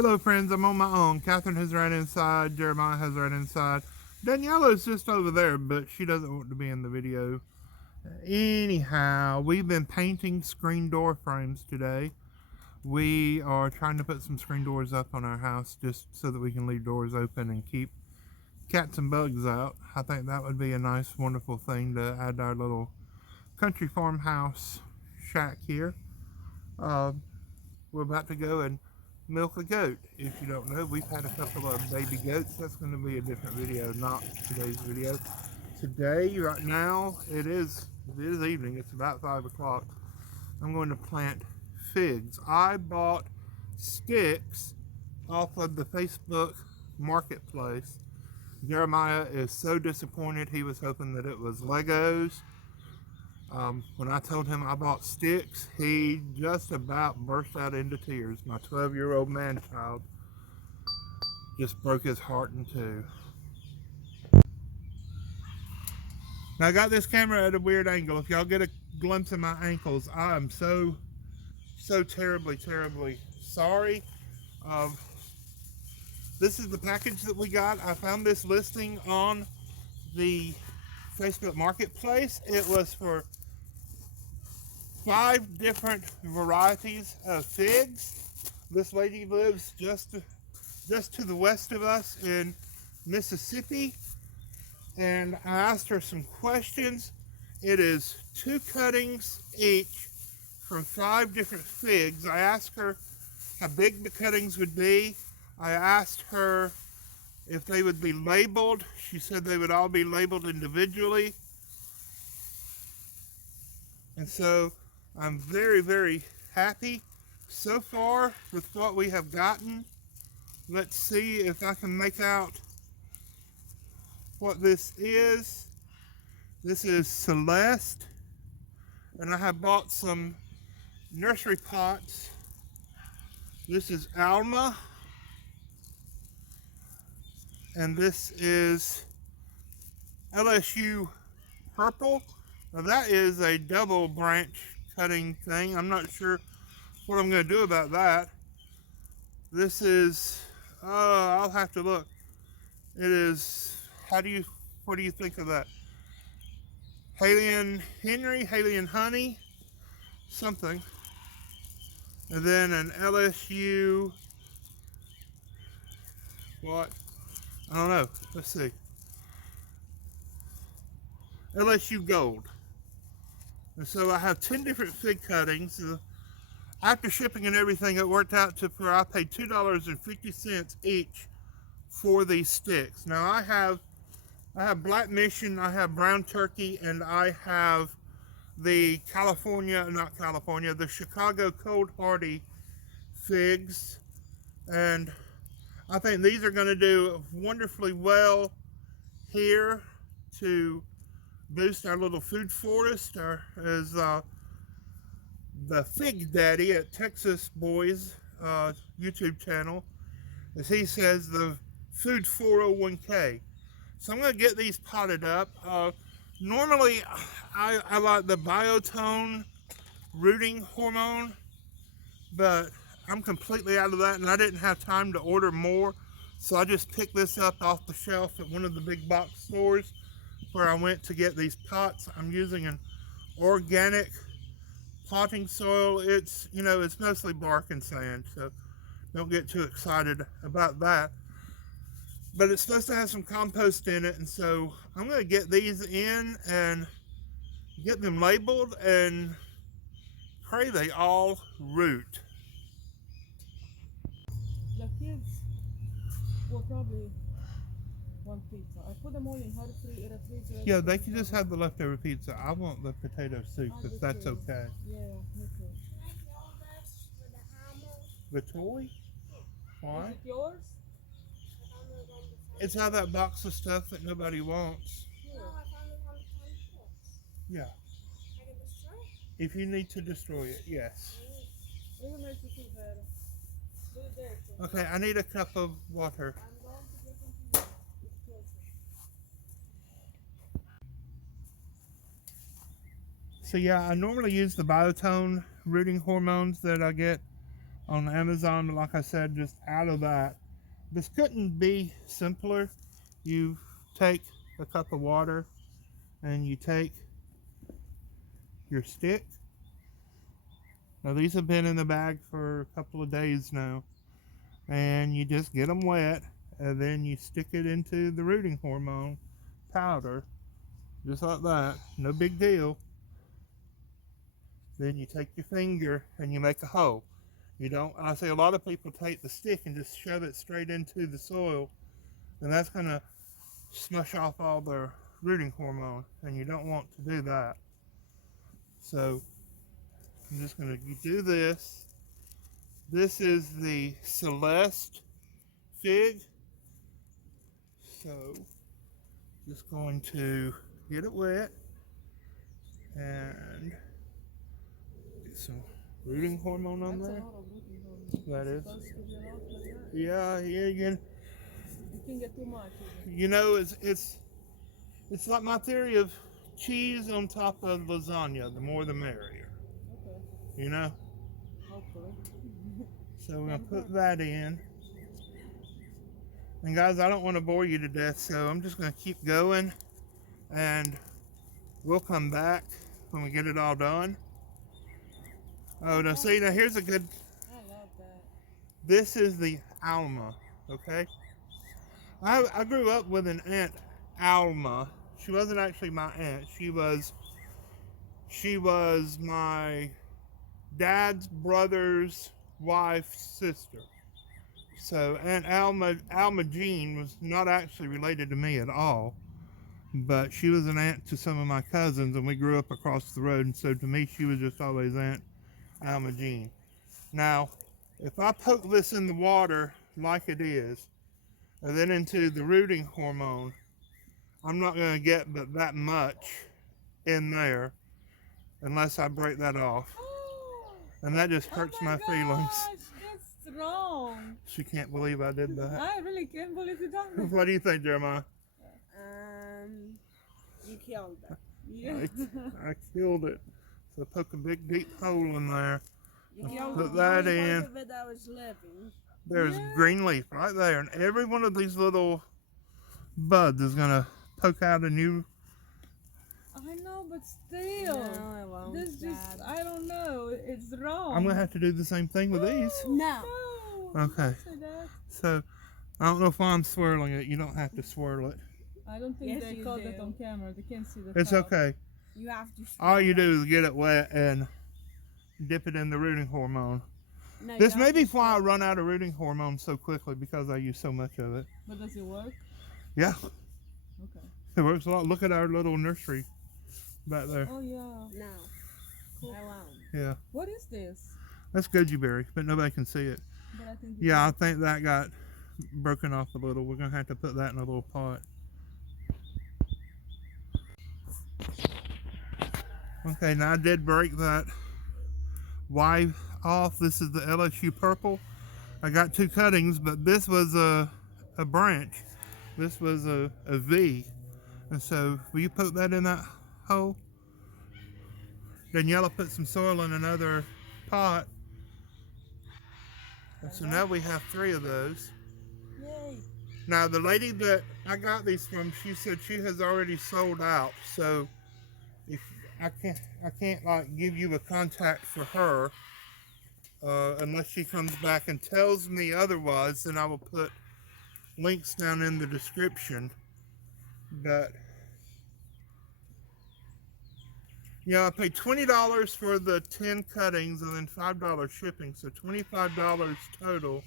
Hello friends, I'm on my own. Catherine has ran inside, Jeremiah has ran inside. Daniela is just over there, but she doesn't want to be in the video. Anyhow, we've been painting screen door frames today. We are trying to put some screen doors up on our house just so that we can leave doors open and keep cats and bugs out. I think that would be a nice, wonderful thing to add to our little country farmhouse shack here. We're about to go and milk a goat. If you don't know, we've had a couple of baby goats. That's going to be a different video, not today's video. Today, right now, it is evening. It's about 5 o'clock. I'm going to plant figs. I bought sticks off of the Facebook marketplace. Jeremiah is so disappointed. He was hoping that it was Legos. When I told him I bought sticks, he just about burst out into tears. My 12-year-old man-child just broke his heart in two. Now I got this camera at a weird angle. If y'all get a glimpse of my ankles, I am so terribly sorry. This is the package that we got. I found this listing on the Facebook marketplace. It was for 5 different varieties of figs. This lady lives just to the west of us in Mississippi, and I asked her some questions. It is 2 cuttings each from 5 different figs. I asked her how big the cuttings would be. I asked her if they would be labeled. She said they would all be labeled individually. And so I'm very happy so far with what we have gotten. Let's see if I can make out what this is. This is Celeste, and I have bought some nursery pots. This is Alma, and this is LSU Purple. Now that is a double branch cutting thing. I'm not sure what I'm going to do about that. This is, I'll have to look. It is, what do you think of that? Halian Henry, Halian Honey, something. And then an LSU, what? I don't know. Let's see. LSU Gold. And so I have 10 different fig cuttings. After shipping and everything, it worked out to where I paid $2.50 each for these sticks. Now I have Black Mission, I have Brown Turkey, and I have the the Chicago Cold Hardy figs. And I think these are going to do wonderfully well here to boost our little food forest, or as the Fig Daddy at Texas Boys YouTube channel, as he says, the food 401k. So I'm going to get these potted up. Normally I like the Biotone rooting hormone, but I'm completely out of that, and I didn't have time to order more, so I just picked this up off the shelf at one of the big box stores where I went to get these pots. I'm using an organic potting soil. It's, it's mostly bark and sand, so don't get too excited about that. But it's supposed to have some compost in it, and so I'm going to get these in and get them labeled and pray they all root. The kids will probably want pizza. I put them all in hot in a freezer. Yeah, they can just have the leftover pizza. I want the potato soup, if that's okay. Yeah, me too. The toy? Why? Is it yours? It's out of that box of stuff that nobody wants. Yeah. If you need to destroy it, yes. Even makes you feel better. Do it there, too. Okay, I need a cup of water. I'm going to get something else. It's closer. So yeah, I normally use the Biotone rooting hormones that I get on Amazon. Like I said, just out of that. This couldn't be simpler. You take a cup of water and you take your stick. Now these have been in the bag for a couple of days now, and you just get them wet, and then you stick it into the rooting hormone powder, just like that. No big deal. Then you take your finger and you make a hole. You don't. I see a lot of people take the stick and just shove it straight into the soil, and that's gonna smush off all their rooting hormone, and you don't want to do that. So I'm just going to do this. This is the Celeste fig. So just going to get it wet and get some rooting hormone on That's a there. lot of rooting hormone. That is. Supposed to be a lot like that. Yeah, You can get too much. you know, it's like my theory of cheese on top of lasagna. The more the merrier. Okay. You know? Hopefully. So we're going to put that in. And guys, I don't want to bore you to death, so I'm just going to keep going. And we'll come back when we get it all done. Oh, now see, now here's a good... I love that. This is the Alma, okay? I grew up with an Aunt Alma. She wasn't actually my aunt. She was my dad's brother's wife's sister. So Aunt Alma Jean was not actually related to me at all, but she was an aunt to some of my cousins, and we grew up across the road. And so to me, she was just always Aunt Alma Jean. Now, if I poke this in the water like it is, and then into the rooting hormone, I'm not going to get but that much in there unless I break that off. And that just hurts my feelings. That's wrong. She can't believe I did that. I really can't believe you done that. What do you think, Jeremiah? You killed her. Yeah. I killed it. So poke a big deep hole in there. You killed Put the that only in. part of it that was living. There's Yeah. green leaf right there, and every one of these little buds is gonna poke out a new. I know, but still. No, it won't. This just, Dad. I don't know. It's wrong. I'm gonna have to do the same thing with these. No. No. Okay. Don't say that. So I don't know if I'm swirling it. You don't have to swirl it. I don't think Yes, they you caught that do. on camera. They can't see the It's top. okay. You have to. All you do is get it wet and dip it in the rooting hormone. No, you This have may be to why I swallow. run out of rooting hormone so quickly, because I use so much of it. But does it work? Yeah, Okay. it works a lot. Look at our little nursery back there. Oh, yeah. No. Cool. I won't. Yeah, What is this? that's goji berry, but nobody can see it. But I think Yeah, I think that got broken off a little. We're gonna have to put that in a little pot. Okay, now I did break that Y off. This is the LSU purple. I got two cuttings, but this was a branch. This was a V. And so, will you put that in that hole? Daniela put some soil in another pot. And so now we have 3 of those. Yay. Now the lady that I got these from, she said she has already sold out. So if I can't like give you a contact for her unless she comes back and tells me otherwise. Then I will put links down in the description. But yeah, I paid $20 for the 10 cuttings and then $5 shipping, so $25 total.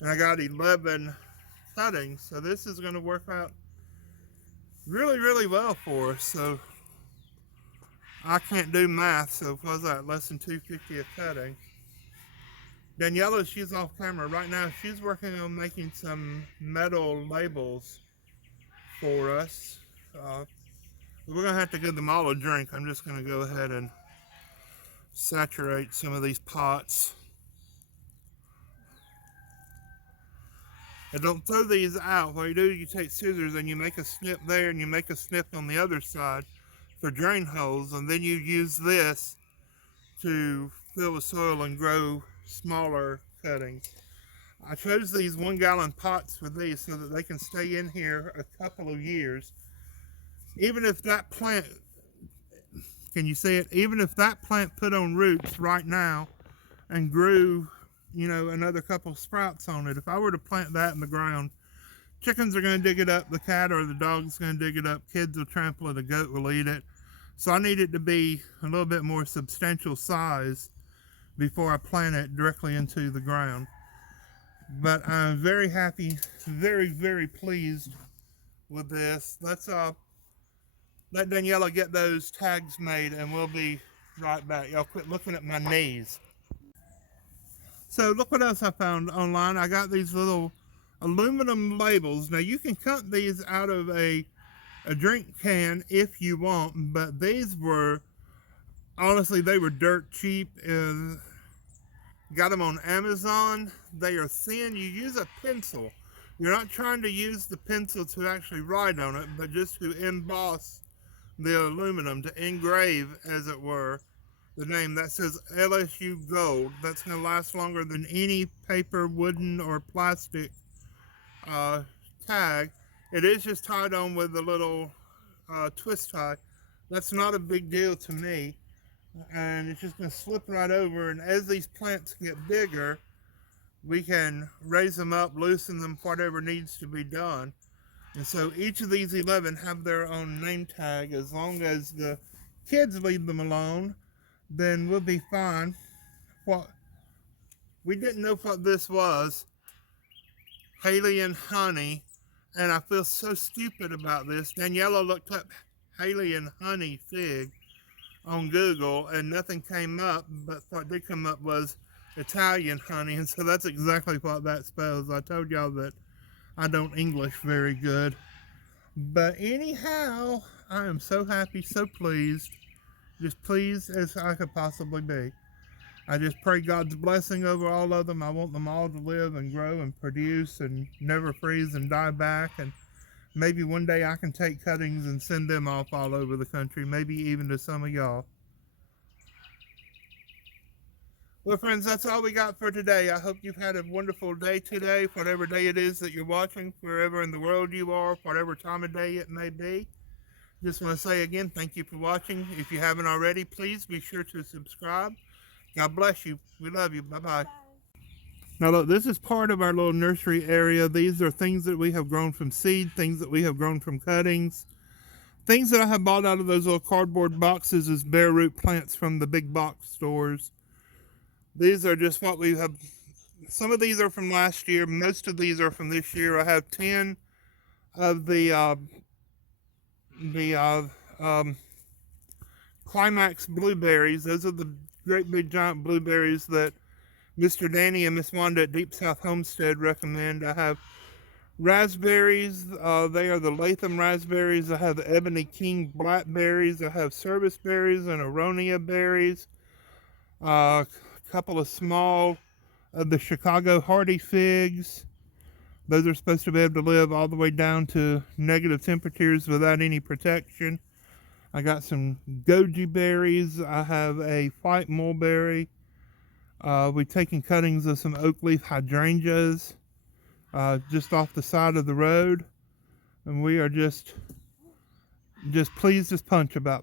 And I got 11 cuttings, so this is going to work out really, really well for us. So I can't do math, so what was that, less than $2.50 a cutting. Daniela, she's off camera right now. She's working on making some metal labels for us. We're going to have to give them all a drink. I'm just going to go ahead and saturate some of these pots. And don't throw these out. What you do, you take scissors and you make a snip there and you make a snip on the other side for drain holes, and then you use this to fill the soil and grow smaller cuttings. I chose these 1-gallon pots for these so that they can stay in here a couple of years. Even if that plant, can you see it? Even if that plant put on roots right now and grew, another couple of sprouts on it, if I were to plant that in the ground, chickens are going to dig it up, the cat or the dog's going to dig it up, kids will trample it, a goat will eat it. So I need it to be a little bit more substantial size before I plant it directly into the ground. But I'm very happy, very, very pleased with this. Let's let Daniela get those tags made and we'll be right back. Y'all quit looking at my knees. So look what else I found online. I got these little aluminum labels. Now you can cut these out of a drink can if you want, but these were, honestly, they were dirt cheap. Got them on Amazon. They are thin. You use a pencil. You're not trying to use the pencil to actually write on it, but just to emboss the aluminum, to engrave, as it were, the name. That says LSU Gold. That's going to last longer than any paper, wooden, or plastic tag. It is just tied on with a little twist tie. That's not a big deal to me. And it's just going to slip right over, and as these plants get bigger, we can raise them up, loosen them, whatever needs to be done. And so each of these 11 have their own name tag. As long as the kids leave them alone, then we'll be fine. We didn't know what this was, Haley and Honey, and I feel so stupid about this. Daniela looked up Haley and Honey fig on Google and nothing came up, but what did come up was Italian honey, and so that's exactly what that spells. I told y'all that I don't English very good. But anyhow, I am so happy, so pleased, just pleased as I could possibly be. I just pray God's blessing over all of them. I want them all to live and grow and produce and never freeze and die back. And maybe one day I can take cuttings and send them off all over the country, maybe even to some of y'all. Well, friends, that's all we got for today. I hope you've had a wonderful day today, whatever day it is that you're watching, wherever in the world you are, whatever time of day it may be. Just want to say again, thank you for watching. If you haven't already, please be sure to subscribe. God bless you. We love you. Bye-bye. Now look, this is part of our little nursery area. These are things that we have grown from seed, things that we have grown from cuttings. Things that I have bought out of those little cardboard boxes as bare root plants from the big box stores. These are just what we have. Some of these are from last year. Most of these are from this year. I have 10 of the Climax blueberries. Those are the great big giant blueberries that Mr. Danny and Miss Wanda at Deep South Homestead recommend. I have raspberries. They are the Latham raspberries. I have the Ebony King blackberries. I have service berries and aronia berries. Couple of small of the Chicago hardy figs. Those are supposed to be able to live all the way down to negative temperatures without any protection. I got some goji berries. I have a white mulberry. We've taken cuttings of some oak leaf hydrangeas just off the side of the road, and we are just pleased as punch about